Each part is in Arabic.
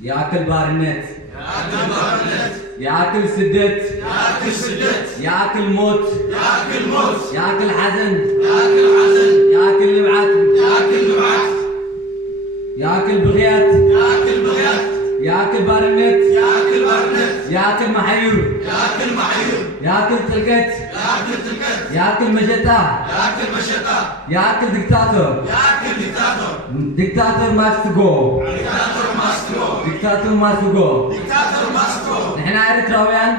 ياكل بارنت ياكل سدت ياكل موت ياكل حزن ياكل لبعت ياكل بغيات ياكل بارنت ياكل محيور ياكل تلقت ياكل مشتا ياكل دكتاتور دكتاتور ماستغو دكتاتور ماستغو نحن إريتراويان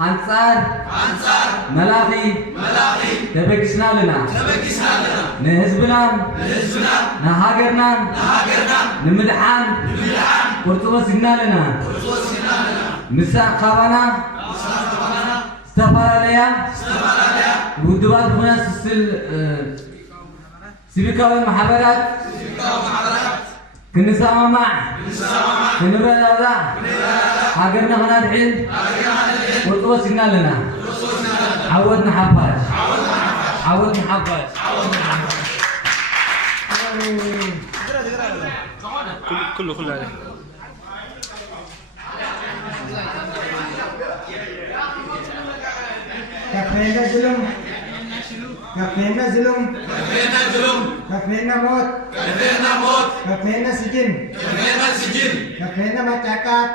أنصار ملاقي تبكسنا لنا نهزبنا نهاجرنا نمدحان ورتوسنا لنا مساء خبنا استفارليا ودوات هنا سيبكاوي محبرات كنسامة مع كنبرا هاجرنا هنا الحين ورتوسنا لنا عودنا حباش كله عليه كفينا ظلم كفينا موت كفينا سجن كفينا متعكات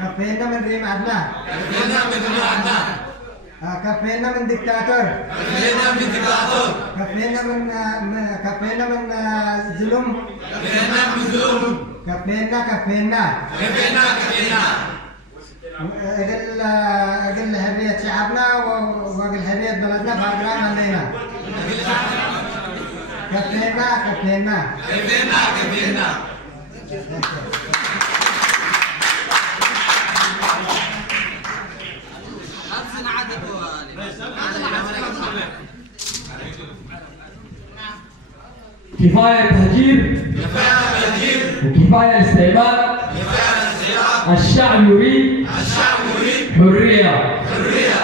كفينا من ريم عدنا كفينا من دكتاتور كفينا من ظلم كفينا أقل حرية شعبنا وأقل حرية بلدنا فأقرام علينا كفينا كفاية تهجير وكفاية الاستعمار. الشعب يريد حرية.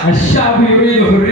الشعب يريد حرية.